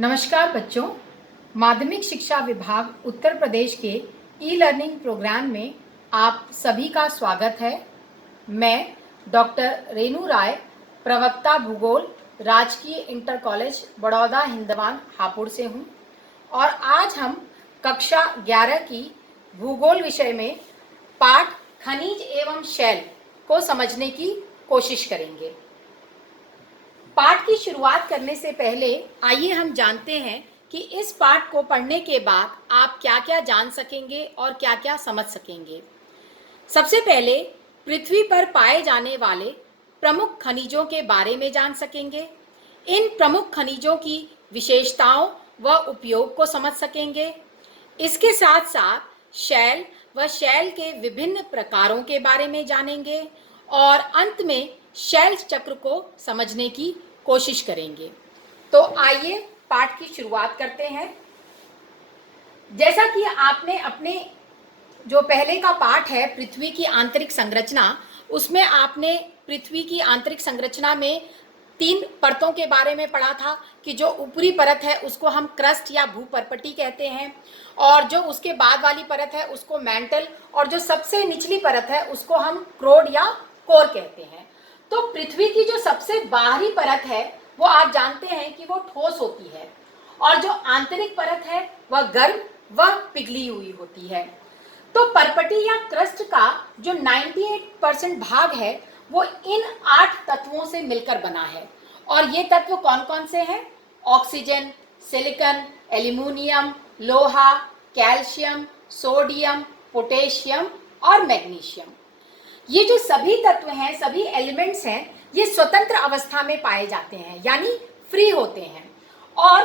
नमस्कार बच्चों, माध्यमिक शिक्षा विभाग उत्तर प्रदेश के ई लर्निंग प्रोग्राम में आप सभी का स्वागत है। मैं डॉक्टर रेणु राय, प्रवक्ता भूगोल, राजकीय इंटर कॉलेज बड़ौदा हिंदवान हापुड़ से हूँ और आज हम कक्षा 11 की भूगोल विषय में पाठ खनिज एवं शैल को समझने की कोशिश करेंगे। पाठ की शुरुआत करने से पहले आइए हम जानते हैं कि इस पाठ को पढ़ने के बाद आप क्या क्या जान सकेंगे और क्या क्या समझ सकेंगे। सबसे पहले पृथ्वी पर पाए जाने वाले प्रमुख खनिजों के बारे में जान सकेंगे। इन प्रमुख खनिजों की विशेषताओं व उपयोग को समझ सकेंगे। इसके साथ साथ शैल व शैल के विभिन्न प्रकारों के बारे में जानेंगे और अंत में शैल चक्र को समझने की कोशिश करेंगे। तो आइए पाठ की शुरुआत करते हैं। जैसा कि आपने अपने जो पहले का पाठ है पृथ्वी की आंतरिक संरचना, उसमें आपने पृथ्वी की आंतरिक संरचना में 3 परतों के बारे में पढ़ा था कि जो ऊपरी परत है उसको हम क्रस्ट या भूपर्पटी कहते हैं और जो उसके बाद वाली परत है उसको मैंटल और जो सबसे निचली परत है उसको हम क्रोड या कोर कहते हैं। तो पृथ्वी की जो सबसे बाहरी परत है वो आप जानते हैं कि वो ठोस होती है और जो आंतरिक परत है वह गर्म व पिघली हुई होती है। तो परपटी या क्रस्ट का जो 98% भाग है वो इन 8 तत्वों से मिलकर बना है और ये तत्व कौन कौन से हैं? ऑक्सीजन, सिलिकॉन, एल्यूमिनियम, लोहा, कैल्शियम, सोडियम, पोटेशियम और मैग्नीशियम। ये जो सभी तत्व हैं, सभी एलिमेंट्स हैं, ये स्वतंत्र अवस्था में पाए जाते हैं यानी फ्री होते हैं। और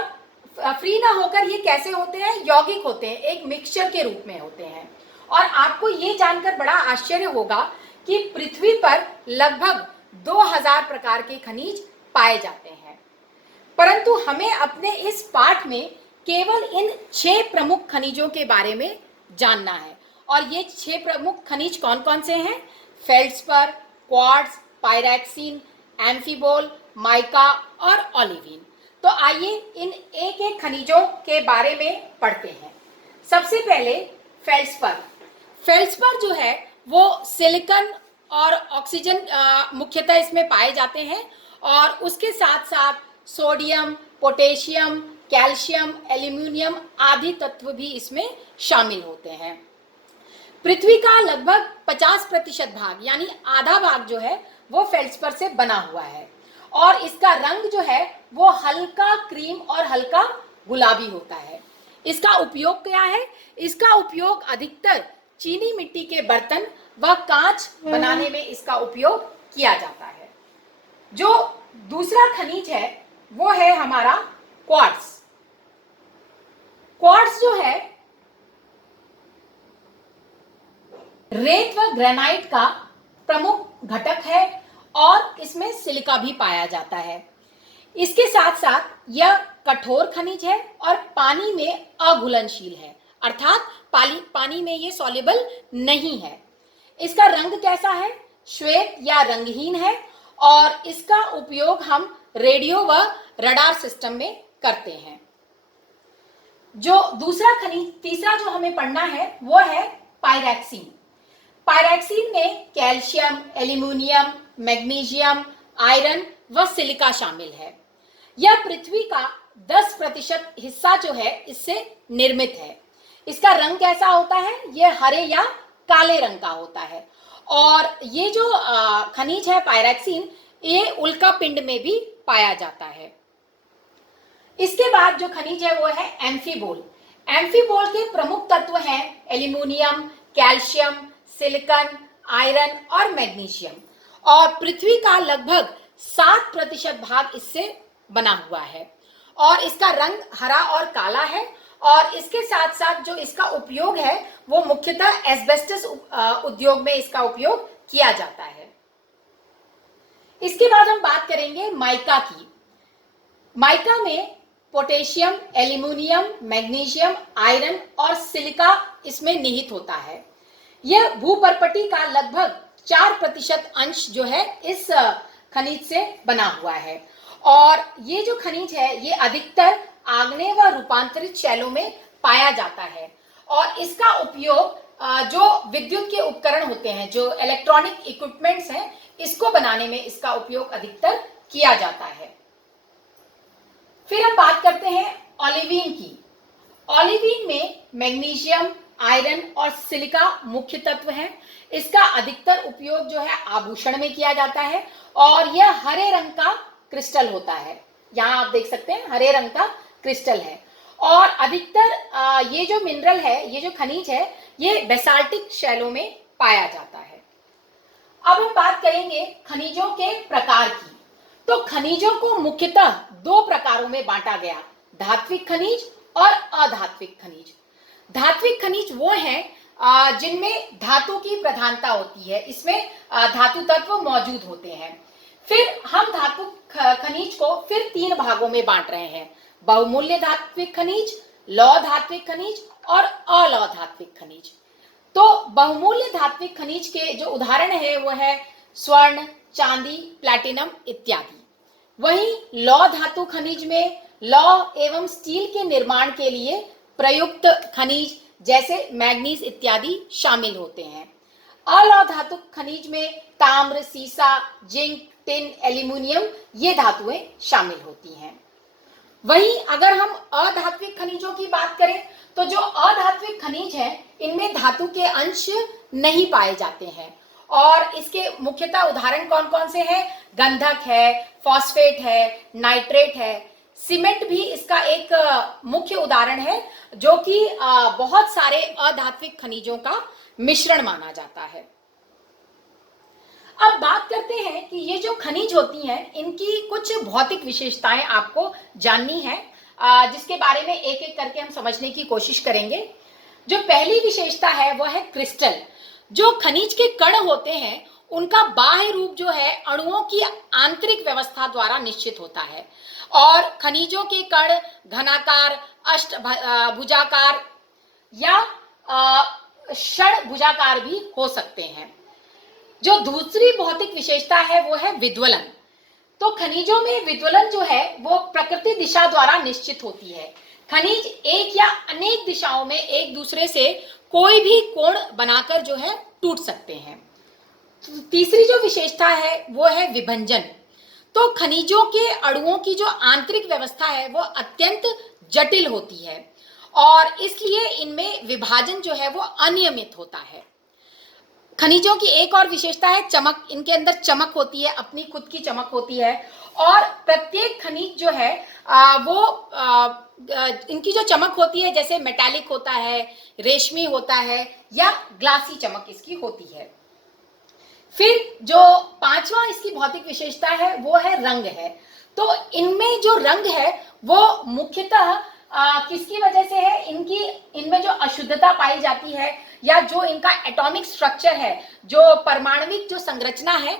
फ्री ना होकर ये कैसे होते हैं? यौगिक होते हैं, एक मिक्सचर के रूप में होते हैं। और आपको ये जानकर बड़ा आश्चर्य होगा कि पृथ्वी पर लगभग 2000 प्रकार के खनिज पाए जाते हैं, परंतु हमें अपने इस पाठ में केवल इन 6 प्रमुख खनिजों के बारे में जानना है। और ये 6 प्रमुख खनिज कौन कौन से हैं? फेल्ड्सपर, क्वार्ट्ज, पायरैक्सीन, एम्फीबोल, माइका और ओलिवीन। तो आइए इन एक एक खनिजों के बारे में पढ़ते हैं। सबसे पहले फेल्ड्सपर। फेल्ड्सपर जो है वो सिलिकॉन और ऑक्सीजन मुख्यतः इसमें पाए जाते हैं और उसके साथ साथ सोडियम, पोटेशियम, कैल्शियम, एल्यूमिनियम आदि तत्व भी इसमें शामिल होते हैं। पृथ्वी का लगभग 50% भाग यानी आधा भाग जो है वो फेल्ड्सपर से बना हुआ है और इसका रंग जो है वो हल्का क्रीम और हल्का गुलाबी होता है। इसका उपयोग क्या है? इसका उपयोग अधिकतर चीनी मिट्टी के बर्तन व कांच बनाने में इसका उपयोग किया जाता है। जो दूसरा खनिज है वो है हमारा क्वार्ट्ज। क्वार्ट्ज जो है रेत व ग्रेनाइट का प्रमुख घटक है और इसमें सिलिका भी पाया जाता है। इसके साथ साथ यह कठोर खनिज है और पानी में अघुलनशील है, अर्थात पानी में ये सॉल्युबल नहीं है। इसका रंग कैसा है? श्वेत या रंगहीन है और इसका उपयोग हम रेडियो व रडार सिस्टम में करते हैं। जो दूसरा खनिज, तीसरा जो हमें पढ़ना है वो है पायरैक्सीन। पायरैक्सीन में कैल्शियम, एल्यूमिनियम, मैग्नीशियम, आयरन व सिलिका शामिल है। यह पृथ्वी का 10% हिस्सा जो है इससे निर्मित है। इसका रंग कैसा होता है? यह हरे या काले रंग का होता है और ये जो खनिज है पायरैक्सीन, ये उल्का पिंड में भी पाया जाता है। इसके बाद जो खनिज है वो है एम्फीबोल। एम्फीबोल के प्रमुख तत्व हैं एल्यूमिनियम, कैल्शियम, सिलिकॉन, आयरन और मैग्नीशियम और पृथ्वी का लगभग 7% भाग इससे बना हुआ है और इसका रंग हरा और काला है और इसके साथ साथ जो इसका उपयोग है वो मुख्यतः एस्बेस्टस उद्योग में इसका उपयोग किया जाता है। इसके बाद हम बात करेंगे माइका की। माइका में पोटेशियम, एल्यूमिनियम, मैग्नीशियम, आयरन और सिलिका इसमें निहित होता है। यह भूपर्पटी का लगभग 4% अंश जो है इस खनिज से बना हुआ है और ये जो खनिज है ये अधिकतर आग्नेय व रूपांतरित शैलों में पाया जाता है। और इसका उपयोग जो विद्युत के उपकरण होते हैं, जो इलेक्ट्रॉनिक इक्विपमेंट्स हैं, इसको बनाने में इसका उपयोग अधिकतर किया जाता है। फिर हम बात करते हैं ओलिवीन की। ओलिवीन में मैग्नीशियम, आयरन और सिलिका मुख्य तत्व हैं। इसका अधिकतर उपयोग जो है आभूषण में किया जाता है और यह हरे रंग का क्रिस्टल होता है। यहाँ आप देख सकते हैं हरे रंग का क्रिस्टल है। और अधिकतर ये जो मिनरल है, ये जो खनिज है, ये बेसाल्टिक शैलों में पाया जाता है। अब हम बात करेंगे खनिजों के प्रकार की। तो खनिजों को मुख्यतः दो प्रकारों में बांटा गया, धात्विक खनिज और अधात्विक खनिज। धात्विक खनिज वो हैं जिनमें धातु की प्रधानता होती है, इसमें धातु तत्व मौजूद होते हैं। फिर हम धातु खनिज को फिर तीन भागों में बांट रहे हैं, बहुमूल्य धात्विक खनिज, लौह धात्विक खनिज और अलौह धात्विक खनिज। तो बहुमूल्य धात्विक खनिज के जो उदाहरण है वो है स्वर्ण, चांदी, प्लैटिनम इत्यादि। वहीं लौह धातु खनिज में लौह एवं स्टील के निर्माण के लिए प्रयुक्त खनिज जैसे मैग्नीज इत्यादि शामिल होते हैं। अलौह धातु खनिज में ताम्र, सीसा, जिंक, टिन, एल्यूमिनियम ये धातुएं शामिल होती हैं। वहीं अगर हम अधात्विक खनिजों की बात करें तो जो अधात्विक खनिज है इनमें धातु के अंश नहीं पाए जाते हैं। और इसके मुख्यतः उदाहरण कौन कौन से हैं? गंधक है, फॉस्फेट है, नाइट्रेट है, सीमेंट भी इसका एक मुख्य उदाहरण है, जो कि बहुत सारे अधात्विक खनिजों का मिश्रण माना जाता है। अब बात करते हैं कि ये जो खनिज होती हैं इनकी कुछ भौतिक विशेषताएं आपको जाननी है, जिसके बारे में एक एक करके हम समझने की कोशिश करेंगे। जो पहली विशेषता है वो है क्रिस्टल। जो खनिज के कण होते हैं उनका बाह्य रूप जो है अणुओं की आंतरिक व्यवस्था द्वारा निश्चित होता है। और खनिजों के कण घनाकार, अष्टभुजाकार या षड्भुजाकार भी हो सकते हैं। जो दूसरी भौतिक विशेषता है वो है विद्वलन। तो खनिजों में विद्वलन जो है वो प्रकृति दिशा द्वारा निश्चित होती है। खनिज एक या अनेक दिशाओं में एक दूसरे से कोई भी कोण बनाकर जो है टूट सकते हैं। तीसरी जो विशेषता है वो है विभंजन। तो खनिजों के अणुओं की जो आंतरिक व्यवस्था है वो अत्यंत जटिल होती है और इसलिए इनमें विभाजन जो है वो अनियमित होता है। खनिजों की एक और विशेषता है चमक। इनके अंदर चमक होती है, अपनी खुद की चमक होती है। और प्रत्येक खनिज जो है इनकी जो चमक होती है जैसे मेटालिक होता है, रेशमी होता है या ग्लासी चमक इसकी होती है। फिर जो पांचवा इसकी भौतिक विशेषता है वो है रंग है। तो इनमें जो रंग है वो मुख्यतः किसकी वजह से है? इनमें जो अशुद्धता पाई जाती है या जो इनका एटॉमिक स्ट्रक्चर है, जो परमाणविक जो संरचना है,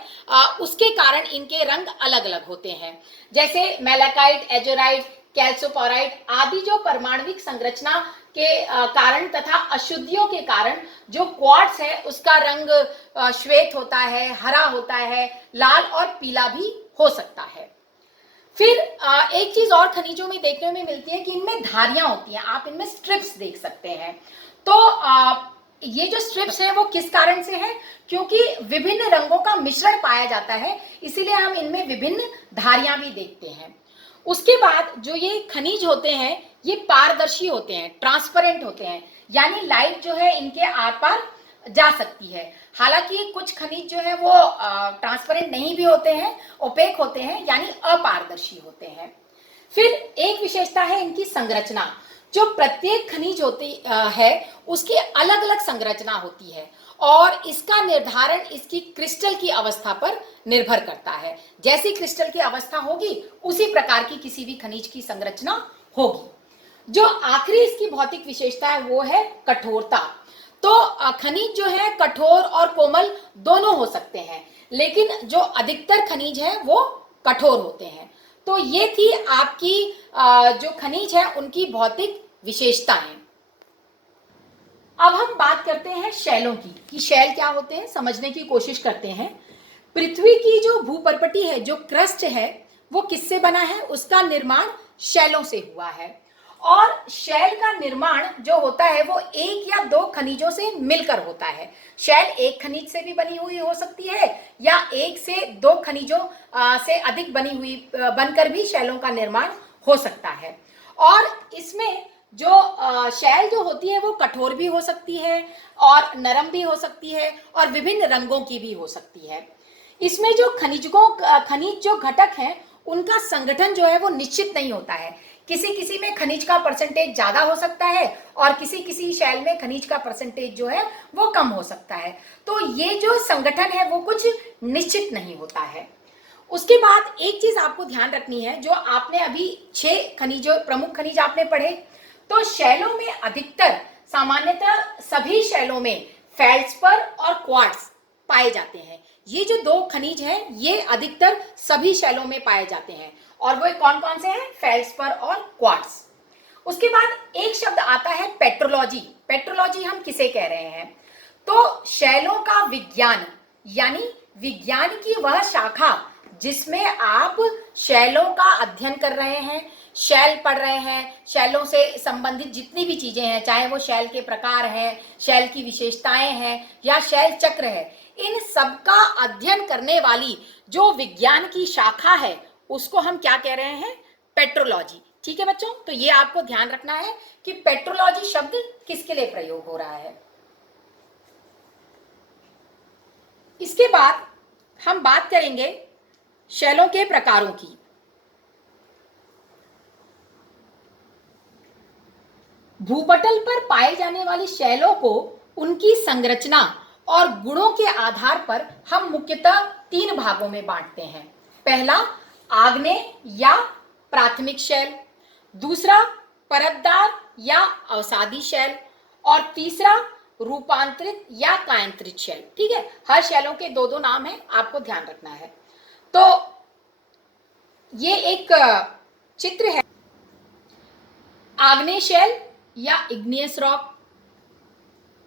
उसके कारण इनके रंग अलग अलग होते हैं। जैसे मैलाकाइट, एजोराइट, कैल्सोपोराइट आदि जो परमाणविक संरचना के कारण तथा अशुद्धियों के कारण जो क्वार्ट्ज है उसका रंग श्वेत होता है, हरा होता है, लाल और पीला भी हो सकता है। फिर एक चीज और खनिजों में देखने में मिलती है कि इनमें धारियां होती हैं। आप इनमें स्ट्रिप्स देख सकते हैं। तो ये जो स्ट्रिप्स हैं वो किस कारण से हैं? क्योंकि विभिन्न रंगों का मिश्रण पाया जाता है, इसीलिए हम इनमें विभिन्न धारियां भी देखते हैं। उसके बाद जो ये खनिज होते हैं ये पारदर्शी होते हैं, ट्रांसपेरेंट होते हैं, यानी लाइट जो है इनके आर पार जा सकती है। हालांकि कुछ खनिज जो है वो ट्रांसपेरेंट नहीं भी होते हैं, ओपेक होते हैं, यानी अपारदर्शी होते हैं। फिर एक विशेषता है इनकी संरचना। जो प्रत्येक खनिज होती है उसकी अलग अलग संरचना होती है और इसका निर्धारण इसकी क्रिस्टल की अवस्था पर निर्भर करता है। जैसी क्रिस्टल की अवस्था होगी उसी प्रकार की किसी भी खनिज की संरचना होगी। जो आखिरी इसकी भौतिक विशेषता है वो है कठोरता। तो खनिज जो है कठोर और कोमल दोनों हो सकते हैं, लेकिन जो अधिकतर खनिज है वो कठोर होते हैं। तो ये थी आपकी जो खनिज है उनकी भौतिक विशेषताएं। अब हम बात करते हैं शैलों की, कि शैल क्या होते हैं, समझने की कोशिश करते हैं। पृथ्वी की जो भूपर्पटी है, जो क्रस्ट है, वो किससे बना है? उसका निर्माण शैलों से हुआ है। और शैल का निर्माण जो होता है वो एक या दो खनिजों से मिलकर होता है। शैल एक खनिज से भी बनी हुई हो सकती है या एक से दो खनिजों से अधिक बनी हुई बनकर भी शैलों का निर्माण हो सकता है। और इसमें जो शैल जो होती है वो कठोर भी हो सकती है और नरम भी हो सकती है और विभिन्न रंगों की भी हो सकती है। इसमें जो खनिज जो घटक हैं उनका संगठन जो है वो निश्चित नहीं होता है। किसी किसी में खनिज का परसेंटेज ज्यादा हो सकता है और किसी किसी शैल में खनिज का परसेंटेज जो है वो कम हो सकता है। तो ये जो संगठन है वो कुछ निश्चित नहीं होता है। उसके बाद एक चीज आपको ध्यान रखनी है, जो आपने अभी 6 खनिजों प्रमुख खनिज आपने पढ़े, तो शैलों में अधिकतर सामान्यतः सभी शैलों में फेल्ड्सपर और क्वार्ट्ज पाए जाते हैं। ये जो 2 खनिज हैं ये अधिकतर सभी शैलों में पाए जाते हैं और वो कौन कौन से हैं? फेल्ड्सपर और क्वार्ट्ज। उसके बाद एक शब्द आता है पेट्रोलॉजी। पेट्रोलॉजी हम किसे कह रहे हैं? तो शैलों का विज्ञान, यानी विज्ञान की वह शाखा जिसमें आप शैलों का अध्ययन कर रहे हैं, शैल पढ़ रहे हैं, शैलों से संबंधित जितनी भी चीजें हैं, चाहे वो शैल के प्रकार हैं, शैल की विशेषताएं हैं या शैल चक्र है, इन सब का अध्ययन करने वाली जो विज्ञान की शाखा है उसको हम क्या कह रहे हैं? पेट्रोलॉजी। ठीक है बच्चों, तो ये आपको ध्यान रखना है कि पेट्रोलॉजी शब्द किसके लिए प्रयोग हो रहा है। इसके बाद हम बात करेंगे शैलों के प्रकारों की। भूपटल पर पाए जाने वाली शैलों को उनकी संरचना और गुणों के आधार पर हम मुख्यतः 3 भागों में बांटते हैं। पहला आग्नेय या प्राथमिक शैल, दूसरा परतदार या अवसादी शैल और तीसरा रूपांतरित या कायांतरित शैल। ठीक है, हर शैलों के 2-2 नाम हैं, आपको ध्यान रखना है। तो ये एक चित्र है, आग्नेय शैल या इग्नियस रॉक,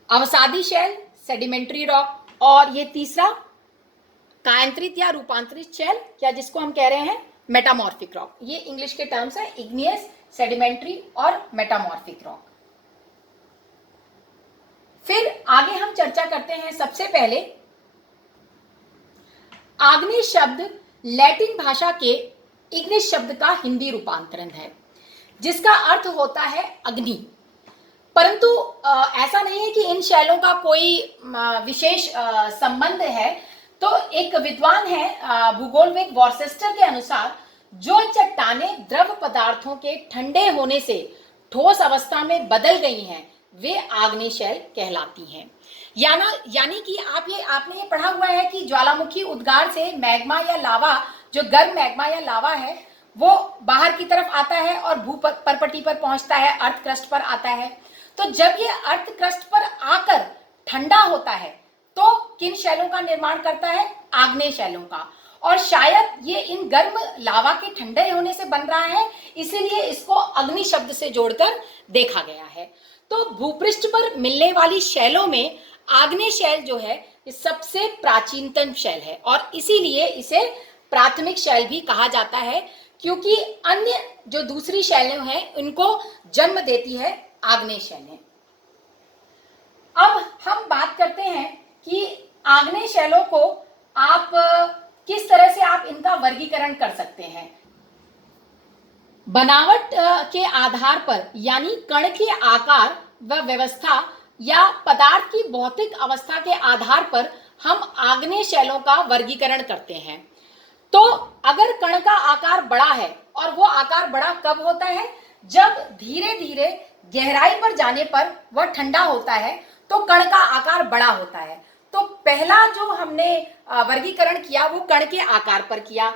अवसादी शैल सेडिमेंट्री रॉक, और ये तीसरा कायांतरित या रूपांतरित शैल या जिसको हम कह रहे हैं मेटामॉर्फिक रॉक। ये इंग्लिश के टर्म्स है, इग्नियस, सेडिमेंट्री और मेटामॉर्फिक रॉक। फिर आगे हम चर्चा करते हैं। सबसे पहले आग्नेय शब्द लैटिन भाषा के इग्निस शब्द का हिंदी रूपांतरण है जिसका अर्थ होता है अग्नि। परंतु ऐसा नहीं है कि इन शैलों का कोई विशेष संबंध है। तो एक विद्वान है भूगोलविद वॉर्सेस्टर के अनुसार जो चट्टानें द्रव पदार्थों के ठंडे होने से ठोस अवस्था में बदल गई हैं वे आग्नेय शैल कहलाती हैं। यानी कि आपने ये पढ़ा हुआ है कि ज्वालामुखी उद्गार से मैग्मा या लावा, जो गर्म मैग्मा या लावा है, वो बाहर की तरफ आता है और भू परपटी पर पहुंचता है, अर्थ क्रस्ट पर आता है। तो जब ये अर्थ क्रस्ट पर आकर ठंडा होता है तो किन शैलों का निर्माण करता है? आग्नेय शैलों का। और शायद ये इन गर्म लावा के ठंडे होने से बन रहा है, इसीलिए इसको अग्नि शब्द से जोड़कर देखा गया है। तो भूपृष्ठ पर मिलने वाली शैलों में आग्नेय शैल जो है ये सबसे प्राचीनतम शैल है और इसीलिए इसे प्राथमिक शैल भी कहा जाता है, क्योंकि अन्य जो दूसरी शैलें हैं उनको जन्म देती है आग्नेय शैलें। अब हम बात करते हैं कि आग्नेय शैलों को आप किस तरह से आप इनका वर्गीकरण कर सकते हैं। बनावट के आधार पर, यानी कण के आकार व व्यवस्था या पदार्थ की भौतिक अवस्था के आधार पर हम आग्नेय शैलों का वर्गीकरण करते हैं। तो अगर कण का आकार बड़ा है, और वो आकार बड़ा कब होता है? जब धीरे धीरे गहराई पर जाने पर वह ठंडा होता है तो कण का आकार बड़ा होता है। तो पहला जो हमने वर्गीकरण किया वो कण के आकार पर किया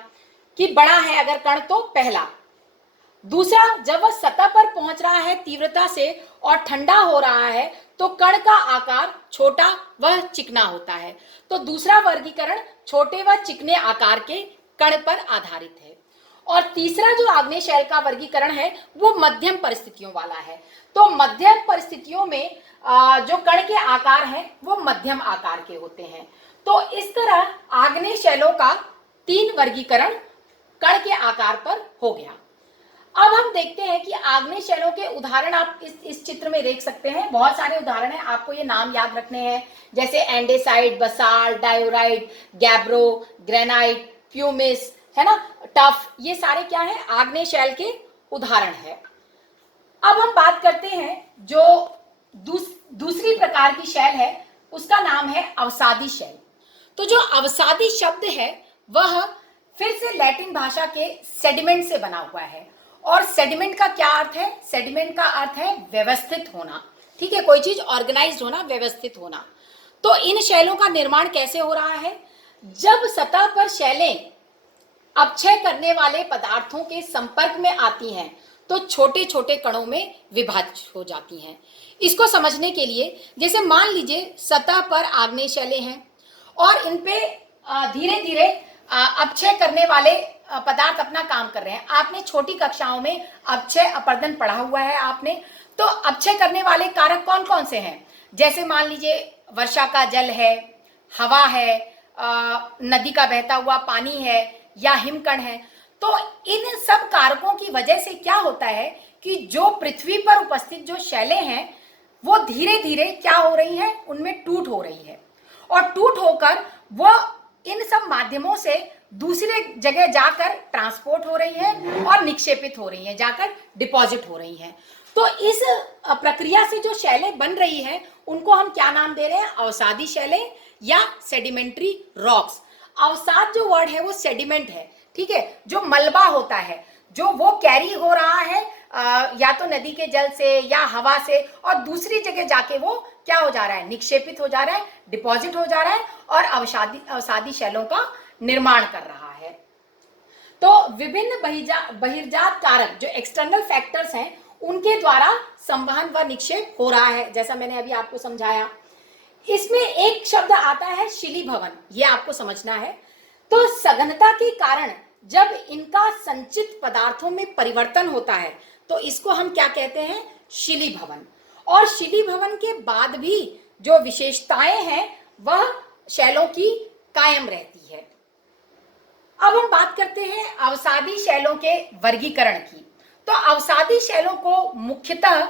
कि बड़ा है अगर कण तो पहला। दूसरा, जब वह सतह पर पहुंच रहा है तीव्रता से और ठंडा हो रहा है तो कण का आकार छोटा व चिकना होता है। तो दूसरा वर्गीकरण छोटे व चिकने आकार के कण पर आधारित है। और तीसरा जो आग्नेय शैल का वर्गीकरण है वो मध्यम परिस्थितियों वाला है। तो मध्यम परिस्थितियों में जो कण के आकार हैं वो मध्यम आकार के होते हैं। तो इस तरह आग्नेय शैलों का 3 वर्गीकरण कण के आकार पर हो गया। अब हम देखते हैं कि आग्नेय शैलों के उदाहरण आप इस चित्र में देख सकते हैं। बहुत सारे उदाहरण हैं, आपको ये नाम याद रखने हैं, जैसे andesite, basalt, diorite, gabbro, granite, pumice, है ना, टफ, ये सारे क्या है, आग्नेय शैल के उदाहरण है। अब हम बात करते हैं जो दूसरी प्रकार की शैल है, उसका नाम है अवसादी शैल। तो जो अवसादी शब्द है वह फिर से लैटिन भाषा के सेडिमेंट से बना हुआ है। और सेडिमेंट का क्या अर्थ है? सेडिमेंट का अर्थ है व्यवस्थित होना, ठीक है, कोई चीज ऑर्गेनाइज्ड होना, व्यवस्थित होना। तो इन शैलों का निर्माण कैसे हो रहा है? जब सतह पर शैलें अपक्षय करने वाले पदार्थों के संपर्क में आती हैं तो छोटे छोटे कणों में विभाजित हो जाती हैं। इसको समझने के लिए, जैसे मान लीजिए सतह पर आग्नेय शैलें हैं और इन पे धीरे धीरे अपक्षय करने वाले पदार्थ अपना काम कर रहे हैं। आपने छोटी कक्षाओं में अपक्षय अपरदन पढ़ा हुआ है आपने। तो अपक्षय करने वाले कारक कौन कौन से हैं? जैसे मान लीजिए वर्षा का जल है, हवा है, नदी का बहता हुआ पानी है या हिमकण है। तो इन सब कारकों की वजह से क्या होता है कि जो पृथ्वी पर उपस्थित जो शैलें हैं वो धीरे धीरे क्या हो रही हैं, उनमें टूट हो रही है और टूट होकर वो इन सब माध्यमों से दूसरे जगह जाकर ट्रांसपोर्ट हो रही है और निक्षेपित हो रही है, जाकर डिपॉजिट हो रही है। तो इस प्रक्रिया से जो शैलें बन रही हैं उनको हम क्या नाम दे रहे हैं? अवसादी शैलें या सेडिमेंट्री रॉक्स। अवसाद जो वर्ड है वो सेडिमेंट है, ठीक है, जो मलबा होता है, जो वो कैरी हो रहा है या तो नदी के जल से या हवा से और दूसरी जगह जाके वो क्या हो जा रहा है? निक्षेपित हो जा रहा है, डिपॉजिट हो जा रहा है और अवसादी शैलों का निर्माण कर रहा है। तो विभिन्न बहिर्जात कारक जो एक्सटर्नल फैक्टर्स हैं उनके द्वारा संवहन व निक्षेप हो रहा है, जैसा मैंने अभी आपको समझाया। इसमें एक शब्द आता है शिलीभवन, ये आपको समझना है। तो सघनता के कारण जब इनका संचित पदार्थों में परिवर्तन होता है तो इसको हम क्या कहते हैं? शिलीभवन। और शिलीभवन के बाद भी जो विशेषताएं हैं वह शैलों की कायम रहती है। अब हम बात करते हैं अवसादी शैलों के वर्गीकरण की। तो अवसादी शैलों को मुख्यतः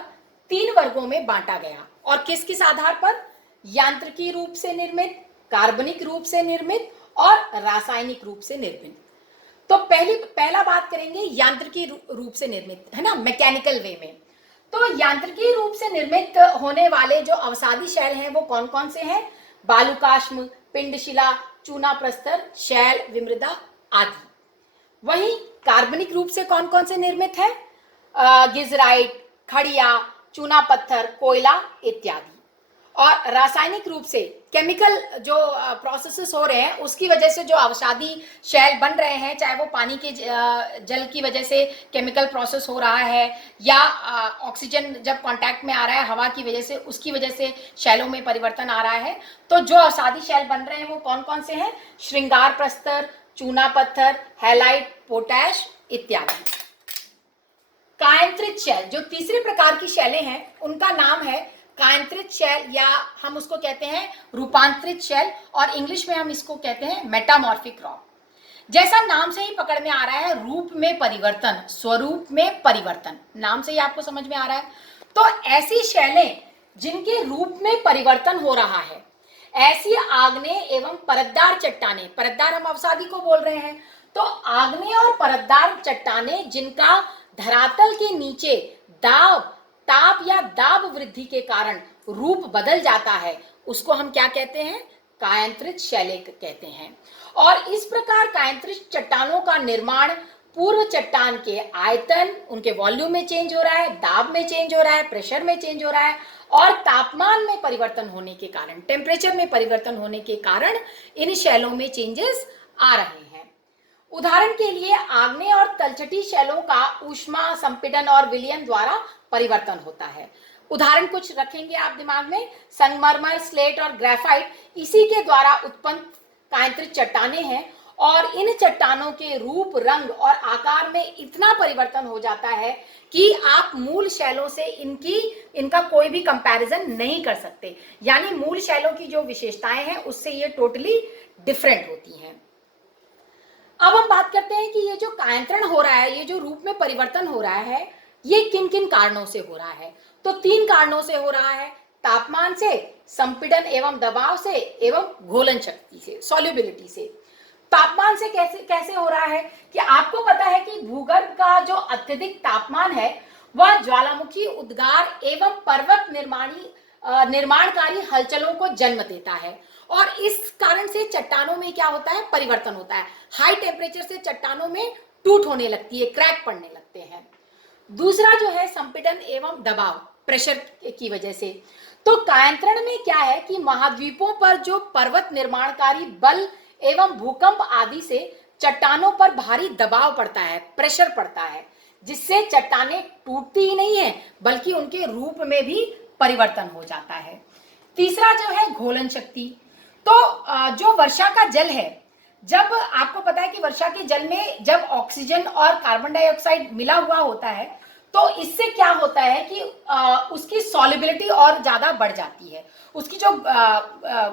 3 वर्गों में बांटा गया। और किस किस आधार पर? यांत्रिकी रूप से निर्मित, कार्बनिक रूप से निर्मित और रासायनिक रूप से निर्मित। तो पहला बात करेंगे यांत्रिकी रूप से निर्मित, है ना, मैकेनिकल वे में। तो यांत्रिकी रूप से निर्मित होने वाले जो अवसादी शैल हैं वो कौन कौन से हैं? बालुकाष्म, पिंडशिला, चूना प्रस्तर, शैल, विमृदा आदि। वहीं कार्बनिक रूप से कौन कौन से निर्मित है? गिजराइट, खड़िया, चूना पत्थर, कोयला इत्यादि। और रासायनिक रूप से केमिकल जो प्रोसेसेस हो रहे हैं उसकी वजह से जो अवसादी शैल बन रहे हैं, चाहे वो पानी के जल की वजह से केमिकल प्रोसेस हो रहा है या ऑक्सीजन जब कांटेक्ट में आ रहा है हवा की वजह से, उसकी वजह से शैलों में परिवर्तन आ रहा है। तो जो अवसादी शैल बन रहे हैं वो कौन कौन से हैं? श्रृंगार प्रस्तर, चूना पत्थर, हैलाइट, पोटैश इत्यादि। कायांतरित शैल, जो तीसरे प्रकार की शैलें हैं उनका नाम है कायांतरित शैल या हम उसको कहते हैं रूपांतरित शैल और इंग्लिश में हम इसको कहते हैं मेटामॉर्फिक रॉक। जैसा नाम से ही पकड़ में आ रहा है, रूप में परिवर्तन, स्वरूप में परिवर्तन, नाम से ही आपको समझ में आ रहा है। तो ऐसी शैलें जिनके रूप में परिवर्तन हो रहा है, ऐसी आग्नेय एवं परतदार चट्टानें, परतदार हम अवसादी को बोल रहे हैं, तो आग्नेय और परतदार चट्टानें जिनका धरातल के नीचे ताप या दाब वृद्धि के कारण रूप बदल जाता है, उसको हम क्या कहते हैं? कायांतरित शैलें कहते हैं। और इस प्रकार कायांतरित चट्टानों का निर्माण पूर्व चट्टान के आयतन, उनके वॉल्यूम में चेंज हो रहा है, दाब में चेंज हो रहा है, प्रेशर में चेंज हो रहा है और तापमान में परिवर्तन होने के कारण, टेम्परेचर में परिवर्तन होने के कारण इन शैलों में चेंजेस आ रहे हैं। उदाहरण के लिए आग्नेय और तलछटी शैलों का ऊष्मा संपीड़न और विलयन द्वारा परिवर्तन होता है। उदाहरण कुछ रखेंगे आप दिमाग में, संगमरमर, स्लेट और ग्रेफाइट इसी के द्वारा उत्पन्न कायांतरित चट्टानें हैं और इन चट्टानों के रूप, रंग और आकार में इतना परिवर्तन हो जाता है कि आप मूल शैलों से इनका कोई भी कंपैरिजन नहीं कर सकते। यानी मूल शैलों की जो विशेषताएं हैं उससे ये टोटली डिफरेंट होती हैं। अब हम बात करते हैं कि ये जो कायांतरण हो रहा है, ये जो रूप में परिवर्तन हो रहा है, ये किन किन कारणों से हो रहा है। तो 3 कारणों से हो रहा है, तापमान से, संपीड़न एवं दबाव से एवं घोलन शक्ति से, सॉल्युबिलिटी से। तापमान से कैसे कैसे हो रहा है कि आपको पता है कि भूगर्भ का जो अत्यधिक तापमान है वह ज्वालामुखी उद्गार एवं पर्वत निर्माणकारी हलचलों को जन्म देता है और इस कारण से चट्टानों में क्या होता है, परिवर्तन होता है। हाई टेम्परेचर से चट्टानों में टूट होने लगती है, क्रैक पड़ने लगते हैं। दूसरा जो है संपीड़न एवं दबाव, प्रेशर की वजह से। तो कायांतरण में क्या है कि महाद्वीपों पर जो पर्वत निर्माणकारी बल एवं भूकंप आदि से चट्टानों पर भारी दबाव पड़ता है, प्रेशर पड़ता है, जिससे चट्टानें टूटती ही नहीं है बल्कि उनके रूप में भी परिवर्तन हो जाता है। तीसरा जो है घोलन शक्ति। तो जो वर्षा का जल है, जब आपको पता है कि वर्षा के जल में जब ऑक्सीजन और कार्बन डाइऑक्साइड मिला हुआ होता है तो इससे क्या होता है कि उसकी सॉल्युबिलिटी और ज्यादा बढ़ जाती है, उसकी जो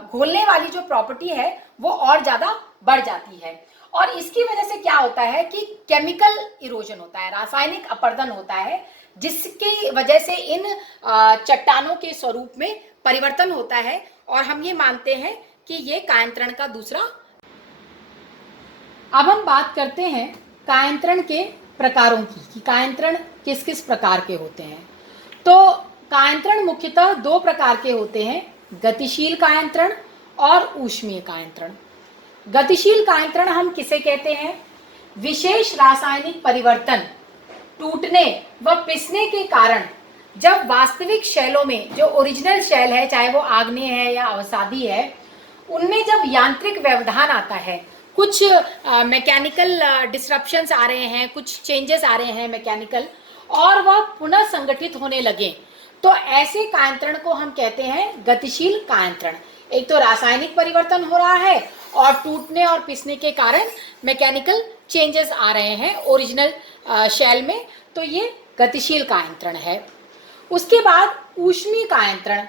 घोलने वाली जो प्रॉपर्टी है वो और ज्यादा बढ़ जाती है और इसकी वजह से क्या होता है कि केमिकल इरोजन होता है, रासायनिक अपरदन होता है, जिसकी वजह से इन चट्टानों के स्वरूप में परिवर्तन होता है और हम ये मानते हैं कि ये कायांतरण का दूसरा। अब हम बात करते हैं कायांतरण के प्रकारों की कि कायांतरण किस किस प्रकार के होते हैं। तो कायांतरण मुख्यतः 2 प्रकार के होते हैं, गतिशील कायांतरण और ऊष्मीय कायांतरण। गतिशील कायांतरण हम किसे कहते हैं, विशेष रासायनिक परिवर्तन, टूटने व पिसने के कारण जब वास्तविक शैलों में जो ओरिजिनल शैल है, चाहे वो आग्नेय है या अवसादी है, उनमें जब यांत्रिक व्यवधान आता है, कुछ मैकेनिकल डिसरप्शंस आ रहे हैं, कुछ चेंजेस आ रहे हैं मैकेनिकल, और वह पुनः संगठित होने लगे, तो ऐसे कायांतरण को हम कहते हैं गतिशील कायांतरण। एक तो रासायनिक परिवर्तन हो रहा है और टूटने और पिसने के कारण मैकेनिकल चेंजेस आ रहे हैं ओरिजिनल शैल में, तो ये गतिशील कायांतरण है। उसके बाद ऊष्मीय कायांतरण,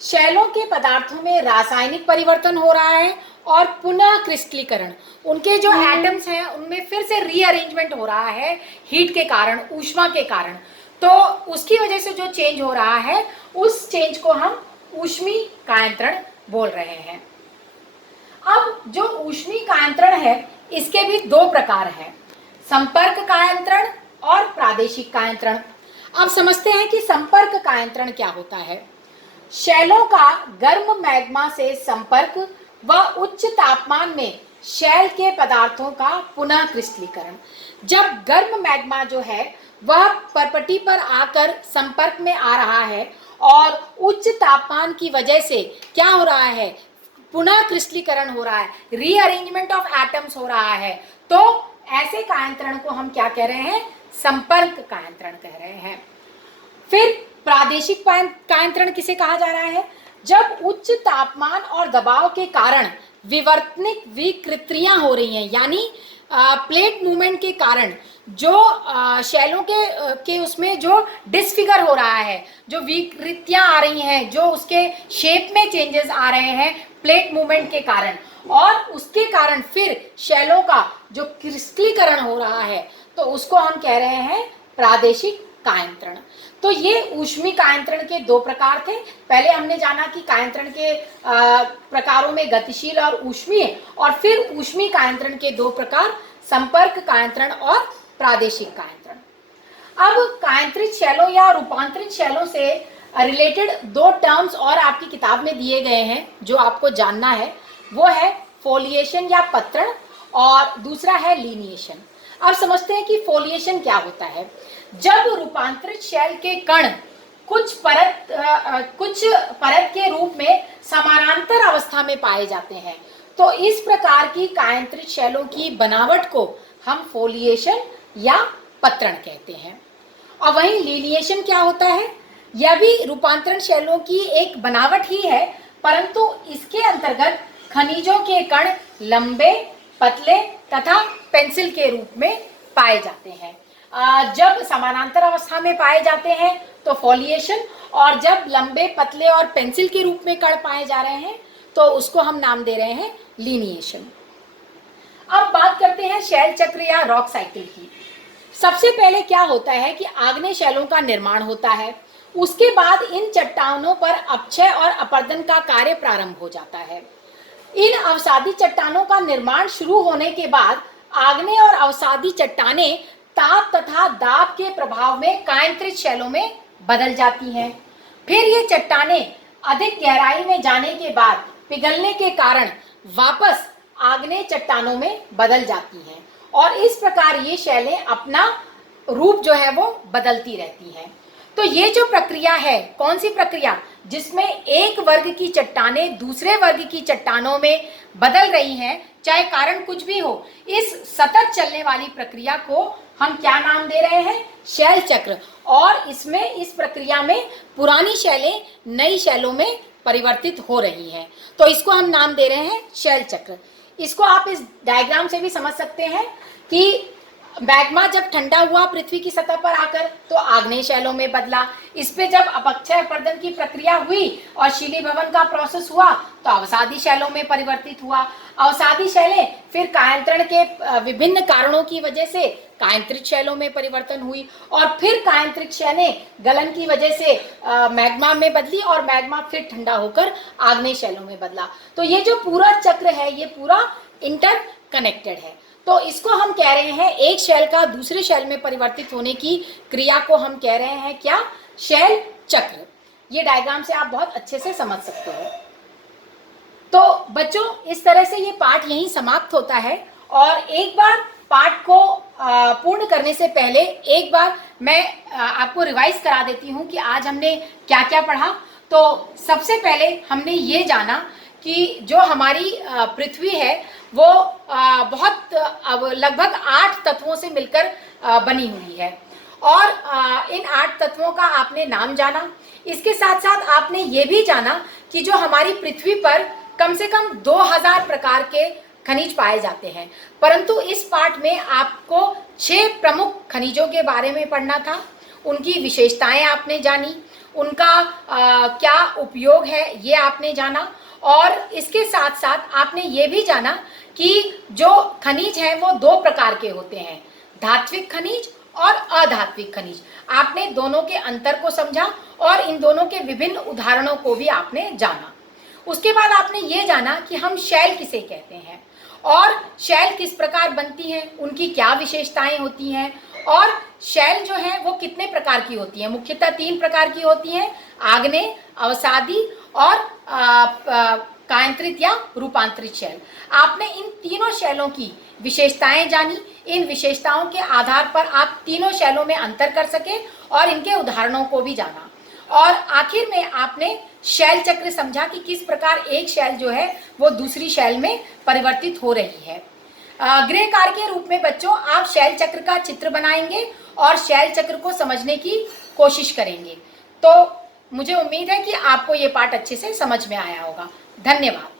शैलों के पदार्थों में रासायनिक परिवर्तन हो रहा है और पुनः क्रिस्टलीकरण, उनके जो एटम्स हैं उनमें फिर से रीअरेंजमेंट हो रहा है हीट के कारण, ऊष्मा के कारण, तो उसकी वजह से जो चेंज हो रहा है उस चेंज को हम ऊष्मीय कायांतरण बोल रहे हैं। अब जो ऊष्मीय कायांतरण है इसके भी 2 प्रकार हैं, संपर्क कायांतरण और प्रादेशिक कायांतरण। अब समझते हैं कि संपर्क कायांतरण क्या होता है। शैलों का गर्म मैग्मा से संपर्क व उच्च तापमान में शैल के पदार्थों का पुनः क्रिस्टलीकरण। जब गर्म मैग्मा जो है वह परपटी पर आकर संपर्क में आ रहा है और उच्च तापमान की वजह से क्या हो रहा है, पुनः क्रिस्टलीकरण हो रहा है, रीअरेंजमेंट ऑफ एटम्स हो रहा है, तो ऐसे कायांतरण को हम क्या कह रहे हैं, संपर्क कायांतरण कह रहे हैं। फिर प्रादेशिक कायांतरण किसे कहा जा रहा है, जब उच्च तापमान और दबाव के कारण विवर्तनिक विकृतियां हो रही हैं, यानी प्लेट मूवमेंट के कारण जो शैलों के उसमें जो डिसफिगर हो रहा है, जो विकृतियां आ रही हैं, जो उसके शेप में चेंजेस आ रहे हैं प्लेट मूवमेंट के कारण, और उसके कारण फिर शैलों का जो क्रिस्टलीकरण हो रहा है, तो उसको हम कह रहे हैं प्रादेशिक कायांतरण। तो ये ऊष्मीय कायांतरण के 2 प्रकार थे। पहले हमने जाना कि कायांतरण के प्रकारों में गतिशील और ऊष्मीय, और फिर ऊष्मीय कायांतरण के 2 प्रकार, संपर्क कायांतरण और प्रादेशिक कायांतरण। अब कायांतरित शैलों या रूपांतरित शैलों से रिलेटेड 2 टर्म्स और आपकी किताब में दिए गए हैं जो आपको जानना है, वो है फोलिएशन या पत्रण और दूसरा है लीनिएशन। अब समझते हैं कि फोलिएशन क्या होता है। जब रूपांतरित शैल के कण कुछ परत के रूप में समानांतर अवस्था में पाए जाते हैं, तो इस प्रकार की कायांतरित शैलों की बनावट को हम फोलिएशन या पत्रण कहते हैं। और वहीं लीनिएशन क्या होता है, यह भी रूपांतरण शैलों की एक बनावट ही है, परंतु इसके अंतर्गत खनिजों के कण लंबे, पतले तथा पेंसिल के रूप में पाए जाते हैं। जब समानांतर अवस्था में पाए जाते हैं तो फोलिएशन, और जब लंबे, पतले और पेंसिल के रूप में कण पाए जा रहे हैं तो उसको हम नाम दे रहे हैं लीनिएशन। अब बात करते हैं शैल चक्र या रॉक साइकिल की। सबसे पहले क्या होता है कि आग्नेय शैलों का निर्माण होता है, उसके बाद इन चट्टानों पर अपक्षय और अपरदन का कार्य प्रारंभ हो जाता है। इन अवसादी चट्टानों का निर्माण शुरू होने के बाद आग्नेय और अवसादी चट्टानें ताप तथा दाब के प्रभाव में कायांतरित शैलों में बदल जाती हैं। फिर ये चट्टानें अधिक गहराई में जाने के बाद पिघलने के कारण वापस आग्नेय चट्टानों में बदल जाती हैं और इस प्रकार ये शैलें अपना रूप जो है वो बदलती रहती हैं। तो ये जो प्रक्रिया है, कौन सी प्रक्रिया, जिसमें एक वर्ग की चट्टानें दूसरे वर्ग की चट्टानों में बदल रही हैं, चाहे कारण कुछ भी हो, इस सतत चलने वाली प्रक्रिया को हम क्या नाम दे रहे हैं, शैल चक्र। और इसमें इस प्रक्रिया में पुरानी शैलें नई शैलों में परिवर्तित हो रही हैं, तो इसको हम नाम दे रहे हैं शैल चक्र। इसको आप इस डायग्राम से भी समझ सकते हैं कि मैग्मा जब ठंडा हुआ पृथ्वी की सतह पर आकर तो आग्नेय शैलों में बदला, इस पे जब अपक्षय अपरदन की प्रक्रिया हुई और शीलीभवन का प्रोसेस हुआ तो अवसादी शैलों में परिवर्तित हुआ। अवसादी शैलें फिर कायांतरण के विभिन्न कारणों की वजह से कायांतरित शैलों में परिवर्तन हुई और फिर कायांतरित शैलें गलन की वजह से मैग्मा में बदली और मैग्मा फिर ठंडा होकर आग्नेय शैलों में बदला। तो ये जो पूरा चक्र है ये पूरा इंटरकनेक्टेड है। तो इसको हम कह रहे हैं, एक शैल का दूसरे शैल में परिवर्तित होने की क्रिया को हम कह रहे हैं क्या, शैल चक्र। ये डायग्राम से आप बहुत अच्छे से समझ सकते हो। तो बच्चों इस तरह से ये पाठ यहीं समाप्त होता है और एक बार पाठ को पूर्ण करने से पहले एक बार मैं आपको रिवाइज करा देती हूँ कि आज हमने क्या क्या पढ़ा। तो सबसे पहले हमने ये जाना कि जो हमारी पृथ्वी है वो बहुत लगभग 8 तत्वों से मिलकर बनी हुई है और इन 8 तत्वों का आपने नाम जाना। इसके साथ साथ आपने ये भी जाना कि जो हमारी पृथ्वी पर कम से कम 2000 प्रकार के खनिज पाए जाते हैं, परंतु इस पाठ में आपको 6 प्रमुख खनिजों के बारे में पढ़ना था। उनकी विशेषताएं आपने जानी, उनका क्या उपयोग है ये आपने जाना और इसके साथ साथ आपने ये भी जाना कि जो खनिज हैं वो 2 प्रकार के होते हैं, धात्विक खनिज और अधात्विक खनिज। आपने दोनों के अंतर को समझा और इन दोनों के विभिन्न उदाहरणों को भी आपने जाना। उसके बाद आपने ये जाना कि हम शैल किसे कहते हैं और शैल किस प्रकार बनती है, उनकी क्या विशेषताएं होती हैं और शैल जो है वो कितने प्रकार की होती हैं। मुख्यतः 3 प्रकार की होती हैं, आग्नेय, अवसादी और कायांतरित या रूपांतरित शैल। आपने इन तीनों शैलों की विशेषताएं जानी, इन विशेषताओं के आधार पर आप तीनों शैलों में अंतर कर सके और इनके उदाहरणों को भी जाना और आखिर में आपने शैल चक्र समझा कि किस प्रकार एक शैल जो है वो दूसरी शैल में परिवर्तित हो रही है। गृहकार्य के रूप में बच्चों आप शैल चक्र का चित्र बनाएंगे और शैल चक्र को समझने की कोशिश करेंगे। तो मुझे उम्मीद है कि आपको ये पाठ अच्छे से समझ में आया होगा। धन्यवाद।